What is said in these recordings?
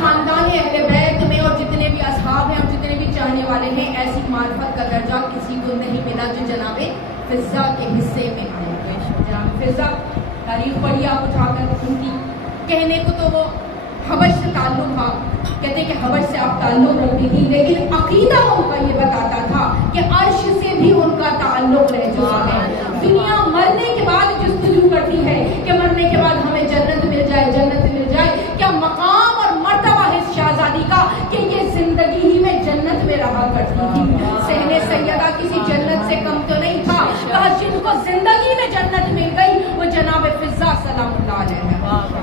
خاندان اہل بیت میں اور جتنے بھی اصحاب ہیں اور جتنے بھی چاہنے والے ہیں ایسی معرفت کا درجہ کسی کو نہیں ملا جو جناب فضہ کے حصے میں آئے. جناب فضہ تاریخ پڑھی آپ اٹھا کر ان کی کہنے کو تو وہ حبش سے تعلق تھا, کہتے ہیں کہ حبش سے آپ تعلق رکھتی تھی, لیکن عقیدہ ان کا یہ بتاتا تھا کہ عرش سے بھی ان کا تعلق رہ چکا ہے. دنیا مرنے کے بعد جستجو کرتی ہے کہ مرنے کے بعد ہمیں جنت مل جائے, جنت مل جائے. کیا مقام اور مرتبہ ہے اس شہزادی کا کہ یہ زندگی ہی میں جنت میں رہا کرتی تھی. صحن سیدہ کسی جنت سے کم تو نہیں تھا. کہا جن کو زندگی میں جنت مل گئی وہ جناب فضہ سلام اللہ علیہ ہے.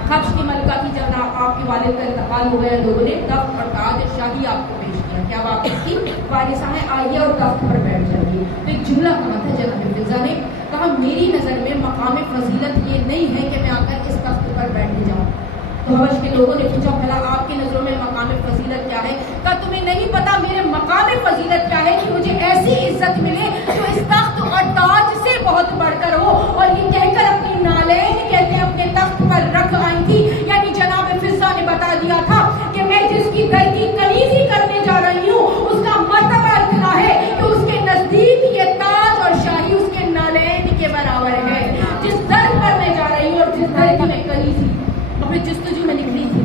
حبش کی ملکہ کی جناب آپ کے والد کا انتقال ہو گیا, لوگوں نے تخت اور تاج شاہی آپ کو پیش کیا. کیا واپس کی وارثہ ہیں, آئیے اور تخت پر بیٹھ جائیے. تو ایک جملہ کہا تھا جناب فضہ نے, کہا میری نظر میں مقام فضیلت یہ نہیں ہے کہ میں آ کر اس تخت پر بیٹھ جاؤں. تو حبش کے لوگوں نے پوچھا بھلا آپ کی نظروں میں مقام فضیلت کیا ہے؟ کہا تمہیں نہیں پتا میرے مقام فضیلت کیا ہے کہ مجھے ایسی عزت ملے جو اس تخت اور تاج سے بہت بڑھ کر ہو. اور یہ کہہ کر اپنی نالین کہتے ہیں اپنے تخت پر رکھ آئی تھی. یعنی جناب فضہ نے بتا دیا تھا کہ میں جس کی در کی کنیزی کرنے جا رہی ہوں اس کا مرتبہ اتنا ہے کہ اس کے نزدیک یہ تاج اور شاہی اس کے نالین کے برابر ہے. جس در پر میں جا رہی ہوں اور جس در کی میں کنیزی اپنے جستجو میں نکلی تھی,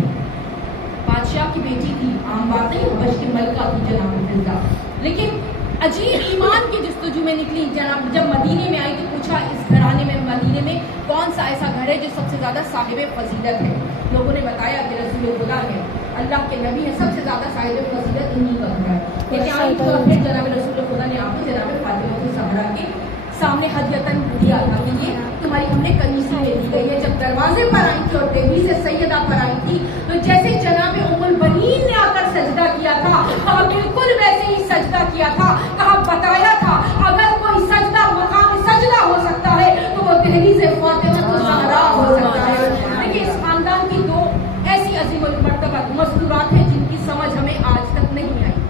بادشاہ کی بیٹی تھی, عام بات نہیں, حبش کی ملکہ تھی جناب فضہ, لیکن عجیب ایمان کی جستجو میں نکلی. جناب جب مدینے میں آئی تو پوچھا اس گھرانے میں مدینے میں کون سا ایسا گھر ہے جو سب سے زیادہ صاحب فضیلت ہے؟ لوگوں نے بتایا کہ رسول خدا ہے, اللہ کے نبی ہے, سب سے زیادہ صاحب فضیلت انہی کا گھر ہے. لیکن آئی تو جناب رسول خدا نے آپ کو جناب فاطمہ الزہرا کے سامنے ہدیتاً دیا تھا کہ یہ تمہاری ہم نے کنیزی میں دی گئی ہے. جب دروازے پر آئی تھی اور تیزی سے سیدہ پر آئی تھی تو جیسے جناب ام البنین نے آ کر سجدہ کیا تھا, کہا بالکل ویسے ہی سجدہ کیا تھا. کہا بتایا تھا اگر کوئی سجدہ مقام سجدہ ہو سکتا ہے تو وہ دہلیز فاطمہ الزہرا ہو سکتا ہے. دیکھیے اس خاندان کی دو ایسی عظیم المرتبہ مذکورات ہیں جن کی سمجھ ہمیں آج تک نہیں آئی,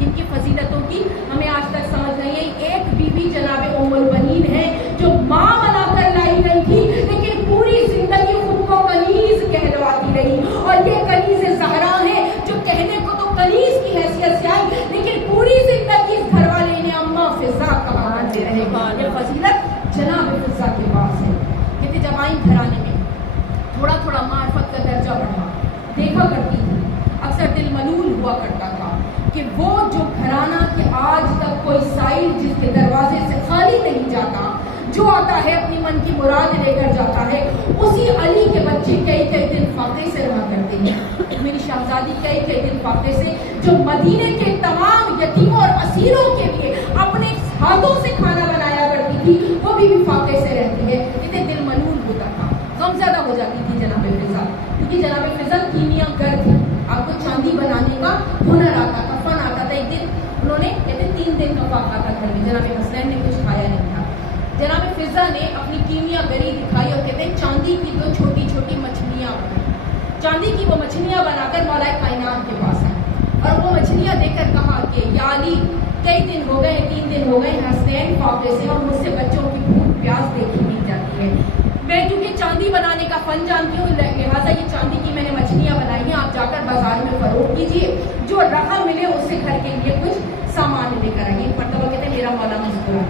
جن کی فضیلتوں کی ہمیں آج تک سمجھ نہیں آئی. ایک بیوی جناب ام البنین ہے جو ماں بنا کر لائی گئی تھی, لیکن پوری زندگی خود کو کنیز کہلواتی رہی. اور یہ کنیز زہرا ہے جو کہنے کو تو کنیز کی حیثیت سے آئی, لیکن پوری زندگی اس گھر والے نے اماں فضہ کہا کرتے رہے. یہ فضیلت جناب فضہ کے پاس ہے. کہتے جب آئی گھرانے میں تھوڑا تھوڑا معرفت کا درجہ بڑھا, دیکھا کرتی تھی, اکثر دل ملول ہوا کرتا تھا کہ وہ جو گھرانہ کہ آج تک کوئی سائل جس کے دروازے سے خالی نہیں جاتا, جو آتا ہے اپنی من کی مراد لے کر جاتا ہے, اسی علی کے بچے کئی کئی دن فاقے سے رہا کرتے ہیں. میری شہزادی کئی کئی دن فاقے سے, جو مدینے کے تمام یتیموں اور اسیروں کے لیے اپنے ہاتھوں سے کھانا بنایا کرتی تھی, وہ بھی فاقے سے رہتی ہے. اتنے دل ملول ہوتا تھا, غمزدہ ہو جاتی تھی جناب فضہ, کیونکہ جناب فضہ کیمیا گر تھی, آپ کو چاندی بنانے کا ہنر آتا تھا, فن آتا تھا. ایک دن انہوں نے کہتے 3 دن کا فاقہ تھا گھر میں, جناب حسین نے کچھ کھایا نہیں تھا. جناب فضہ نے اپنی کیمیا گری دکھائی اور کہتے ہیں چاندی کی 2 چھوٹی چھوٹی مچھلیاں بنائی. چاندی کی وہ مچھلیاں بنا کر مولا کائنات کے پاس آئی اور وہ مچھلیاں دے کر کہا کہ یا علی کئی دن ہو گئے, 3 دن ہو گئے حسین فاقے سے, اور مجھ سے بچوں کی بھوک پیاس دیکھی نہیں جاتی ہے. میں کیونکہ چاندی بنانے کا فن جانتی ہوں, لہٰذا یہ چاندی کی میں نے مچھلیاں بنائی ہیں, آپ جا کر بازار میں فروخت کیجیے, جو رقم ملے اس سے گھر کے لیے کچھ سامان لے کر آئیے. مرتبہ کہتے ہیں میرا مولا مسکرا.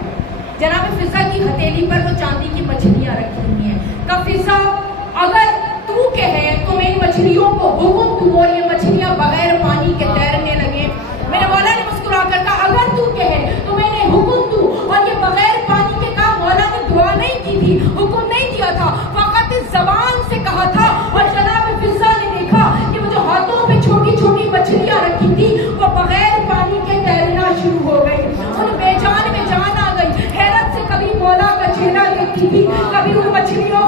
جناب فضہ کی ہتھیلی پر وہ چاندی کی مچھلیاں رکھی ہوئی ہیں. کہ فضہ اگر تو کہے تو میں ان مچھلیوں کو حکم دوں اور یہ مچھلیاں بغیر پانی کے تیرنے لگے. میرے مولا نے مسکرا کر کہا اگر تو کہے تو میں نے حکم دوں, اور یہ بغیر پانی کے کہا. مولا نے دعا نہیں کی تھی, حکم نہیں دیا تھا, فقط زبان سے کہا تھا. اور جناب فضہ نے دیکھا کہ وہ جو ہاتھوں پہ چھوٹی چھوٹی مچھلیاں رکھی تھی وہ بغیر پانی کے تیرنا شروع ہو گئی. ان بے جان میں جان آ گئی. حیرت سے کبھی مولا کا چہرہ دیکھتی تھی, کبھی ان مچھلیوں